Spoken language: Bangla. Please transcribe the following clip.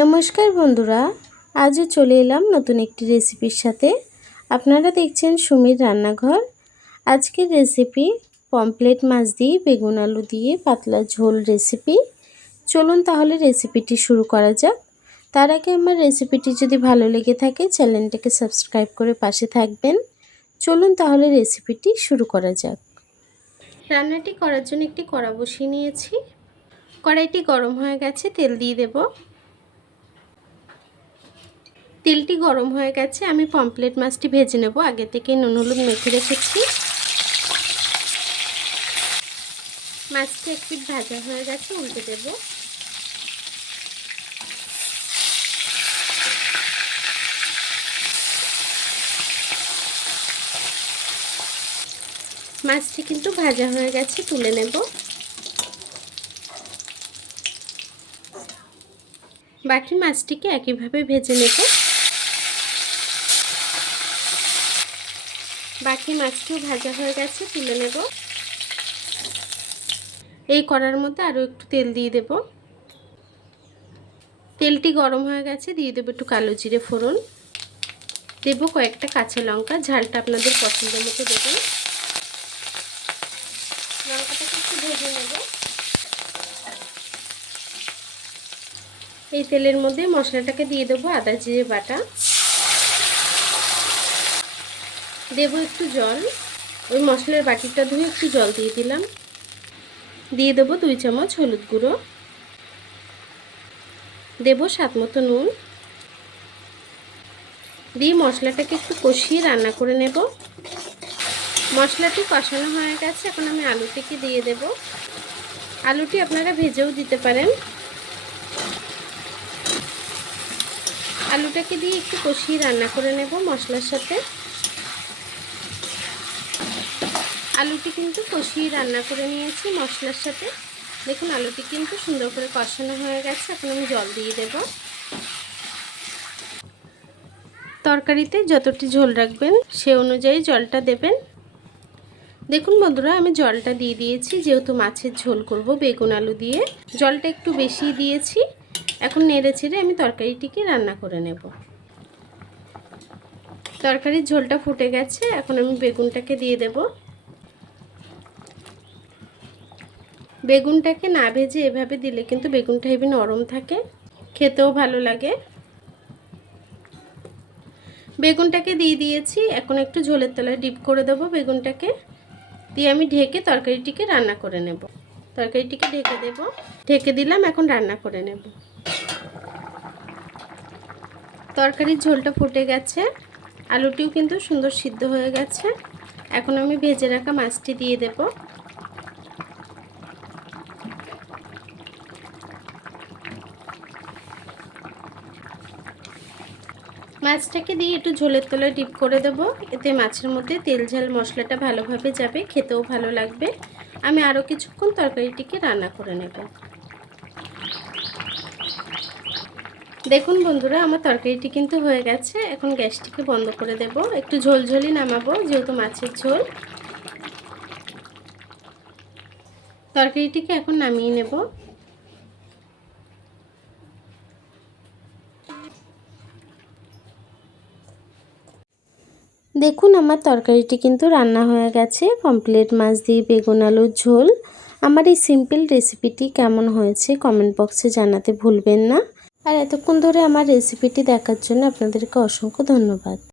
নমস্কার বন্ধুরা, আজও চলে এলাম নতুন একটি রেসিপির সাথে। আপনারা দেখছেন সুমির রান্নাঘর। আজকের রেসিপি পমফ্রেট মাছ দিয়ে বেগুন আলু দিয়ে পাতলা ঝোল রেসিপি। চলুন তাহলে রেসিপিটি শুরু করা যাক। তার আগে আমার রেসিপিটি যদি ভালো লেগে থাকে চ্যানেলটাকে সাবস্ক্রাইব করে পাশে থাকবেন। চলুন তাহলে রেসিপিটি শুরু করা যাক। রান্নাটি করার জন্য একটি কড়া বসিয়ে নিয়েছি। কড়াইটি গরম হয়ে গেছে, তেল দিয়ে দেব। তেলটি গরম হয়ে গেছে, আমি পমফ্রেট মাছটি ভেজে নেব। আগে থেকে নুন হলুদ মেখে রেখেছি। মাছটি এক পিঠ ভাজা হয়ে গেছে, উল্টে দেব। মাছটি কিন্তু ভাজা হয়ে গেছে, তুলে নেব। বাকি মাছটিকে একইভাবে ভেজে নেব। বাকি মাছটিও ভাজা হয়ে গেছে, তুলে নেব। এই কড়ার মধ্যে আরও একটু তেল দিয়ে দেব। তেলটি গরম হয়ে গেছে, দিয়ে দেবো একটু কালো জিরে ফোড়ন, দেব কয়েকটা কাঁচা লঙ্কা। ঝালটা আপনাদের পছন্দ মতো দেবেন। লঙ্কাটাকে একটু ভেজে নেব। এই তেলের মধ্যে মশলাটাকে দিয়ে দেবো আদা জিরে বাটা, দেব একটু জল। ওই মশলার বাটিটা ধুয়ে একটু জল দিয়ে দিলাম। দিয়ে দেবো 2 চামচ হলুদ গুঁড়ো, দেব স্বাদ মতো নুন, দিয়ে মশলাটাকে একটু কষিয়ে রান্না করে নেব। মশলাটি কষানো হয়ে গেছে, এখন আমি আলুটিকে দিয়ে দেব। আলুটি আপনারা ভেজেও দিতে পারেন। আলুটাকে দিয়ে একটু কষিয়ে রান্না করে নেব মশলার সাথে। আলুটি কিন্তু কষিয়ে রান্না করে নিয়েছি মশলার সাথে। দেখুন আলুটি কিন্তু সুন্দর করে কষানো হয়ে গেছে। এখন আমি জল দিয়ে দেব। তরকারিতে যতটি ঝোল রাখবেন সে অনুযায়ী জলটা দেবেন। দেখুন বন্ধুরা, আমি জলটা দিয়ে দিয়েছি। যেহেতু মাছের ঝোল করব বেগুন আলু দিয়ে, জলটা একটু বেশি দিয়েছি। এখন নেড়ে ছেড়ে আমি তরকারিটিকে রান্না করে নেব। তরকারির ঝোলটা ফুটে গেছে, এখন আমি বেগুনটাকে দিয়ে দেব। বেগুনটাকে না ভেজে এভাবে দিলে কিন্তু বেগুনটা হেবি নরম থাকে, খেতেও ভালো লাগে। বেগুনটাকে দিয়ে দিয়েছি। এখন একটু ঝোলের তলায় ডিপ করে দেবো বেগুনটাকে, দিয়ে আমি ঢেকে তরকারিটিকে রান্না করে নেব। তরকারিটিকে ঢেকে দেব। ঢেকে দিলাম, এখন রান্না করে নেব। তরকারির ঝোলটা ফুটে গেছে, আলুটিও কিন্তু সুন্দর সিদ্ধ হয়ে গেছে। এখন আমি ভেজে রাখা মাছটি দিয়ে দেব। মাছটাকে দিয়ে একটু ঝোলের তলায় ডিপ করে দেব। এতে মাছের মধ্যে তেল ঝাল মশলাটা ভালোভাবে যাবে, খেতেও ভালো লাগবে। আমি আরও কিছুক্ষণ তরকারিটিকে রান্না করে নেব। দেখুন বন্ধুরা, আমার তরকারিটি কিন্তু হয়ে গেছে। এখন গ্যাসটিকে বন্ধ করে দেব। একটু ঝোলঝোলি নামাবো, যেহেতু মাছের ঝোল। তরকারিটিকে এখন নামিয়ে নেব। দেখুন আমার তরকারিটি কিন্তু রান্না হয়ে গেছে। পমফ্রেট মাছ দিয়ে বেগুন আলুর ঝোল। আমার এই সিম্পল রেসিপিটি কেমন হয়েছে কমেন্ট বক্সে জানাতে ভুলবেন না। আর এতক্ষণ ধরে আমার রেসিপিটি দেখার জন্য আপনাদেরকে অসংখ্য ধন্যবাদ।